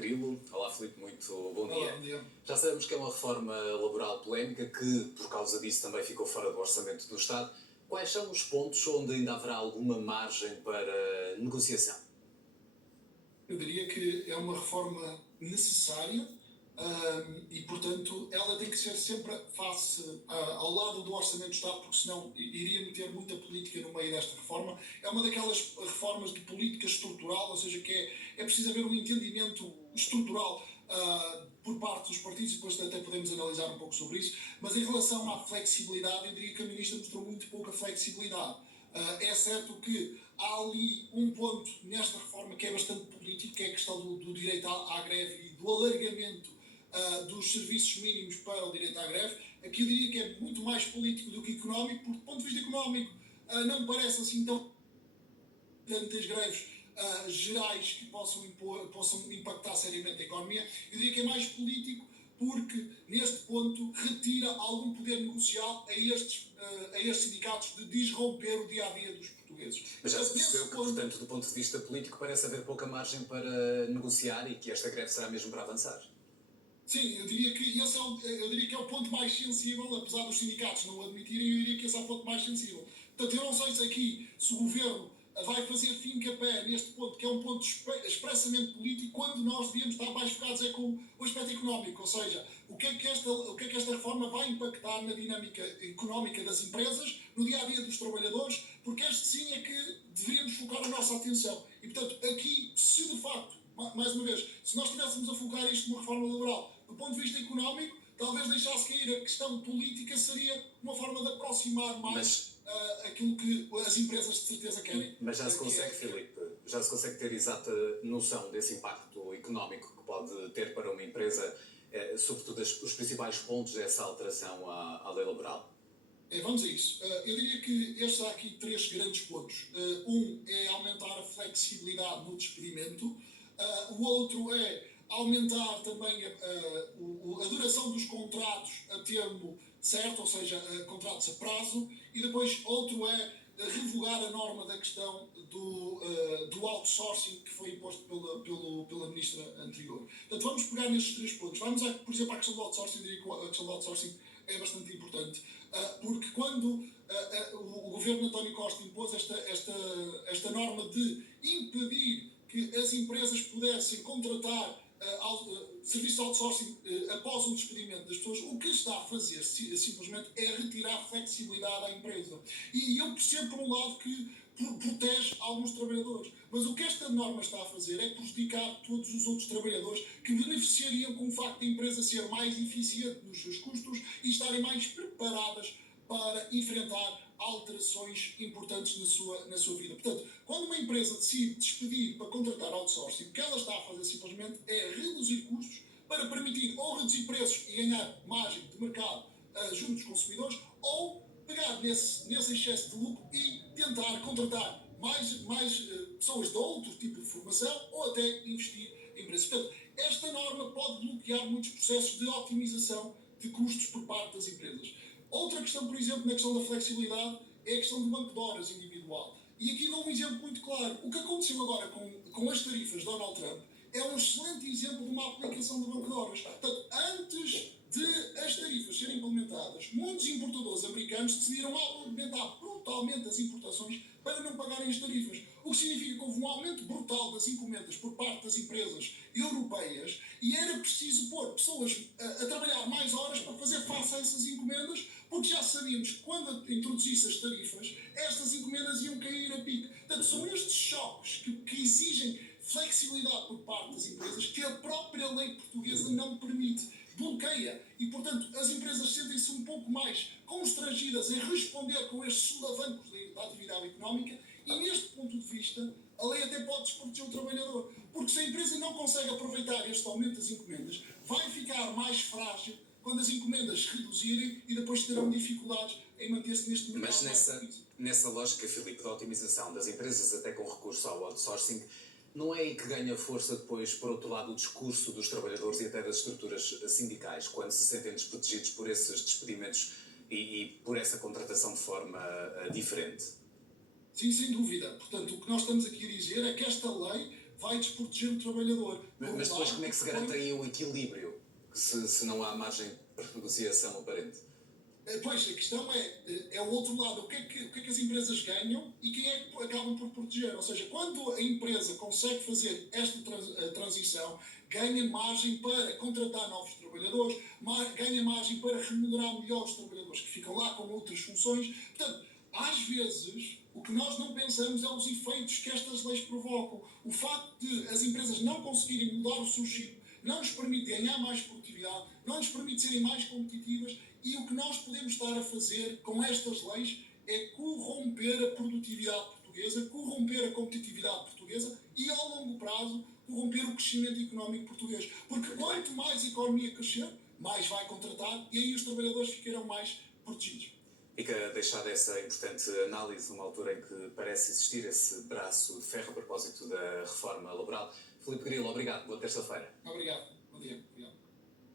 Grilo. Olá, Filipe, muito bom Olá, dia. bom dia. Já sabemos que é uma reforma laboral polémica que, por causa disso, também ficou fora do orçamento do Estado. Quais são os pontos onde ainda haverá alguma margem para negociação? Eu diria que é uma reforma necessária, e, portanto, ela tem que ser sempre face ao lado do Orçamento do Estado, porque senão iria meter muita política no meio desta reforma. É uma daquelas reformas de política estrutural, ou seja, que é preciso haver um entendimento estrutural por parte dos partidos, e depois até podemos analisar um pouco sobre isso. Mas em relação à flexibilidade, eu diria que a Ministra mostrou muito pouca flexibilidade. É certo que há ali um ponto nesta reforma que é bastante político, que é a questão do direito à greve e do alargamento dos serviços mínimos para o direito à greve. Aqui eu diria que é muito mais político do que económico, porque do ponto de vista económico não me parece assim tão tantas greves gerais que possam impactar seriamente a economia. Eu diria que é mais político porque, neste ponto, retira algum poder negocial a estes sindicatos de desromper o dia-a-dia dos portugueses. Mas já se percebeu que, portanto, do ponto de vista político, parece haver pouca margem para negociar e que esta greve será mesmo para avançar. Sim, eu diria que eu diria que é o ponto mais sensível, apesar dos sindicatos não o admitirem, eu diria que esse é o ponto mais sensível. Portanto, eu não sei se aqui, se o Governo vai fazer fim-capé neste ponto, que é um ponto expressamente político, quando nós devíamos estar mais focados com o aspecto económico, ou seja, o que é que esta reforma vai impactar na dinâmica económica das empresas, no dia-a-dia dos trabalhadores, porque este sim é que deveríamos focar a nossa atenção. E, portanto, aqui, se de facto, mais uma vez, se nós estivéssemos a focar isto numa reforma laboral do ponto de vista económico, talvez deixasse cair a questão política, seria uma forma de aproximar mais aquilo que as empresas de certeza querem. Mas já se consegue, Filipe, já se consegue ter exata noção desse impacto económico que pode ter para uma empresa, sobretudo os principais pontos dessa alteração à lei laboral? Vamos a isso. Eu diria que estes há aqui três grandes pontos. Um é aumentar a flexibilidade no despedimento. O outro é aumentar também a duração dos contratos a termo certo, ou seja, contratos a prazo. E depois outro é revogar a norma da questão do outsourcing que foi imposto pela ministra anterior. Portanto, vamos pegar nestes três pontos. Vamos, por exemplo, à questão do outsourcing. Eu diria que a questão do outsourcing é bastante importante, porque quando o governo António Costa impôs esta norma de impedir que as empresas pudessem contratar serviços de outsourcing após o despedimento das pessoas, o que está a fazer simplesmente é retirar flexibilidade à empresa. E eu percebo, por um lado, que protege alguns trabalhadores, mas o que esta norma está a fazer é prejudicar todos os outros trabalhadores que beneficiariam com o facto da empresa ser mais eficiente nos seus custos e estarem mais preparadas para enfrentar alterações importantes na sua vida. Portanto, quando uma empresa decide despedir para contratar outsourcing, o que ela está a fazer simplesmente é reduzir custos para permitir ou reduzir preços e ganhar margem de mercado junto dos consumidores, ou pegar nesse excesso de lucro e tentar contratar mais pessoas de outro tipo de formação ou até investir em empresas. Portanto, esta norma pode bloquear muitos processos de otimização de custos por parte das empresas. Outra questão, por exemplo, na questão da flexibilidade, é a questão do banco de horas individual. E aqui dou um exemplo muito claro. O que aconteceu agora com as tarifas de Donald Trump é um excelente exemplo de uma aplicação do banco de horas. Portanto, antes de as tarifas serem implementadas, muitos importadores americanos decidiram aumentar brutalmente as importações para não pagarem as tarifas. O que significa que houve um aumento brutal das encomendas por parte das empresas europeias e era preciso pôr pessoas a trabalhar mais horas para fazer face a essas encomendas, porque já sabíamos que quando introduzisse as tarifas, estas encomendas iam cair a pique. Portanto, são estes choques que exigem flexibilidade por parte das empresas que a própria lei portuguesa não permite, bloqueia. E, portanto, as empresas sentem-se um pouco mais constrangidas em responder com estes solavancos da atividade económica e, neste ponto de vista, a lei até pode desproteger o trabalhador. Porque se a empresa não consegue aproveitar este aumento das encomendas, vai ficar mais frágil quando as encomendas se reduzirem e depois terão dificuldades em manter-se neste mercado. Mas nessa lógica, Filipe, da otimização das empresas até com recurso ao outsourcing, não é aí que ganha força depois, por outro lado, o discurso dos trabalhadores e até das estruturas sindicais, quando se sentem desprotegidos por esses despedimentos e por essa contratação de forma diferente? Sim, sem dúvida. Portanto, o que nós estamos aqui a dizer é que esta lei vai desproteger o trabalhador. Por um Mas depois lado, como é que se garante aí o equilíbrio, se não há margem para negociação aparente? Pois, a questão é o outro lado. O que é que as empresas ganham e quem é que acabam por proteger? Ou seja, quando a empresa consegue fazer esta transição, ganha margem para contratar novos trabalhadores, ganha margem para remunerar melhor os trabalhadores que ficam lá com outras funções. Portanto, às vezes, o que nós não pensamos é os efeitos que estas leis provocam. O facto de as empresas não conseguirem mudar o seu chip não nos permite ganhar mais produtividade, não nos permite serem mais competitivas e o que nós podemos estar a fazer com estas leis é corromper a produtividade portuguesa, corromper a competitividade portuguesa e, ao longo prazo, corromper o crescimento económico português. Porque quanto mais a economia crescer, mais vai contratar e aí os trabalhadores ficarão mais protegidos. Fica deixada essa importante análise numa altura em que parece existir esse braço de ferro a propósito da reforma laboral. Filipe Grilo, obrigado. Boa terça-feira. Obrigado.